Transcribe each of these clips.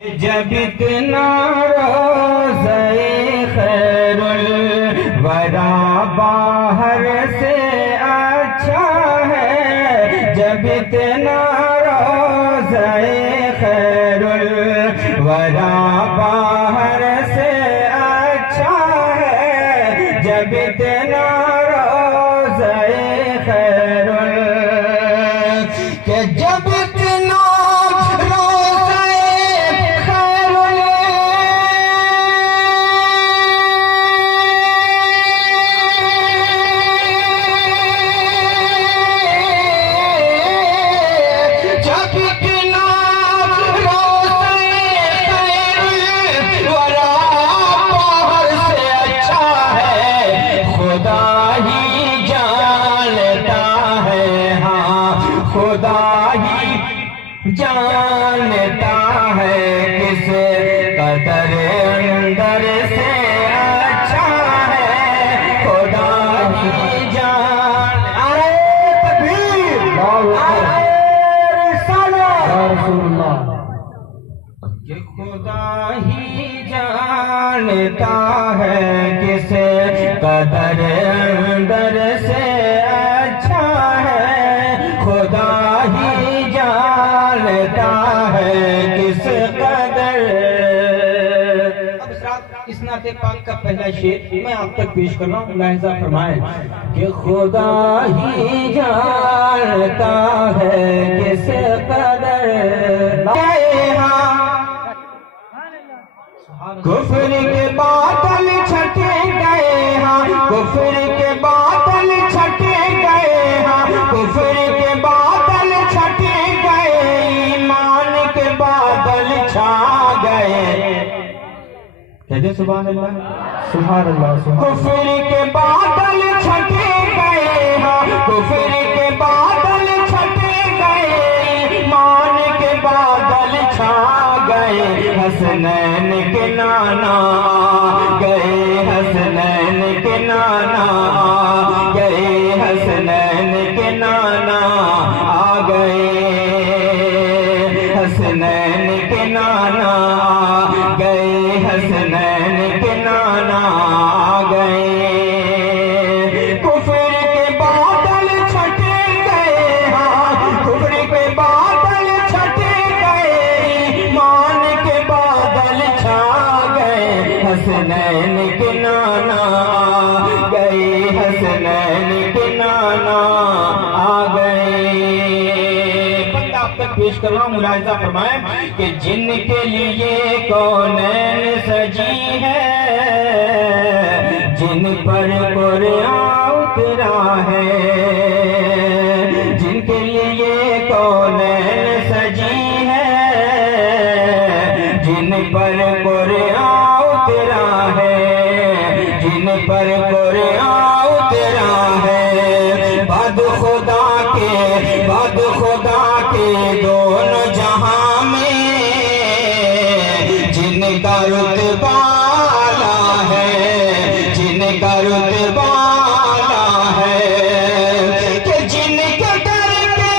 जब इतना रोज़े खैरुल वरा बाहर से अच्छा है, जब इतना रोज़े खैरुल वरा बाहर से अच्छा है, जब इतना रोज़े खैरुल के जब जानता है किस कदर अंदर से अच्छा है, खुदा ही जान। ये खुदा ही जानता है किस कदर अंदर से अच्छा है, खुदा ही जानता है किस कदर। अब इस नाते पाक का पहला शेर मैं आप तक पेश कर रहा हूँ, मुलाहिजा फरमाएं कि खुदा ही जानता है किस कदर कुफ्र के बादल छटे गए हाँ, कुफ्र के बादल छटे गए हाँ, कुफ्र के बादल छटे गए, ईमान के बादल छा गए। कहते सुभान अल्लाह, सुभान अल्लाह। कुफ्र के बादल छटे गए हाँ, कुफ्र के बादल छटे गए, ईमान के बादल छा गए। हसनैन के नाना गए, हसनैन के नाना गए, हसनैन के नाना आ गए, हसनैन के नाना गए, हसनैन के नाना आ गए। कुफ्र के बादल छटे गए हाँ, कुफ्र के बादल छटे गए, मान के बादल छा गए। हसनैन के नाना गए, हसनैन के नाना आ गए। बंदा आप तक पेश कर रहा हूँ, मुलाहिजा फरमाएं कि जिनके लिए कौनैन सजी है, जिन पर कुरान उतरा है, जिनके लिए कौनैन सजी है, जिन पर कुरान उतरा है, जिन पर कुरान उतरा है। बद खुदा के दोनों जहां में जिनका रुतबा आला है, जिनका रुतबा आला है, कि जिनके दर पे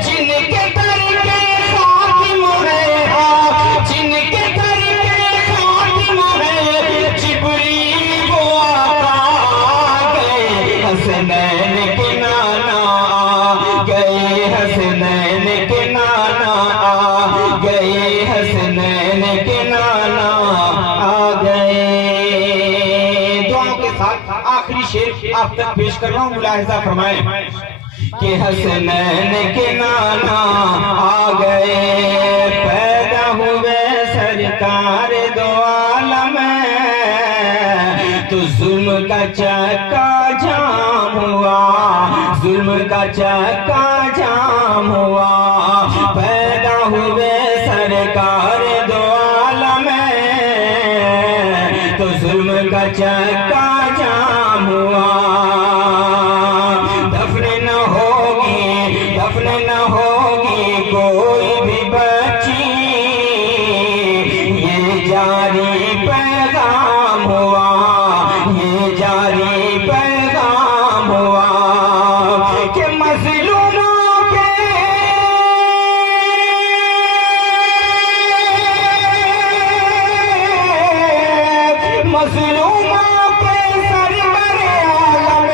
जिनके दर के खातिम है हाँ, जिनके दर के खातिम है, जिब्रील वो आका गए। हसनैन के नाना गए, हसनैन के नाना आ गए, हसनैन के नाना आ गए। दुआओं के साथ आखिरी शेर आप तक पेश कर रहा हूँ, मुलाहिजा फरमाएं कि हसनैन के नाना आ गए। पैदा हुए सरकार दो आलम तो जुल्म का चक्का जाम हुआ, जुल्म का चक्का जाम हुआ। पैदा हुए सरकार दो आलम तो जुल्म का चक्का जाम हुआ। दफन न होगी कोई भी बच्ची, ये जारी पैगाम हुआ, ये जारी पैगाम हुआ। मजलूमों के मजलूमों के सरवर आलम,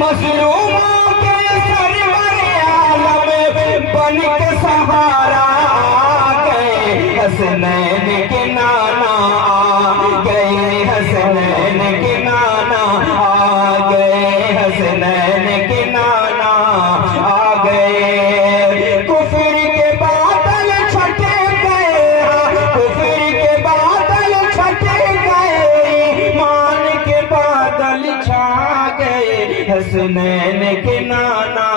मजलूमों के सरवर आलम बन के सहारा आ गए हसनैन के नाना आ गए, हसनैन के नाना आ गए, हसनैन के नाना आ गए। कुफर के बादल छटे गए, कुफर के बादल छटे गए, ईमान के बादल छा गए, हसनैन के नाना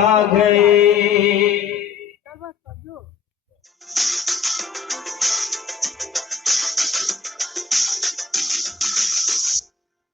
आ गए।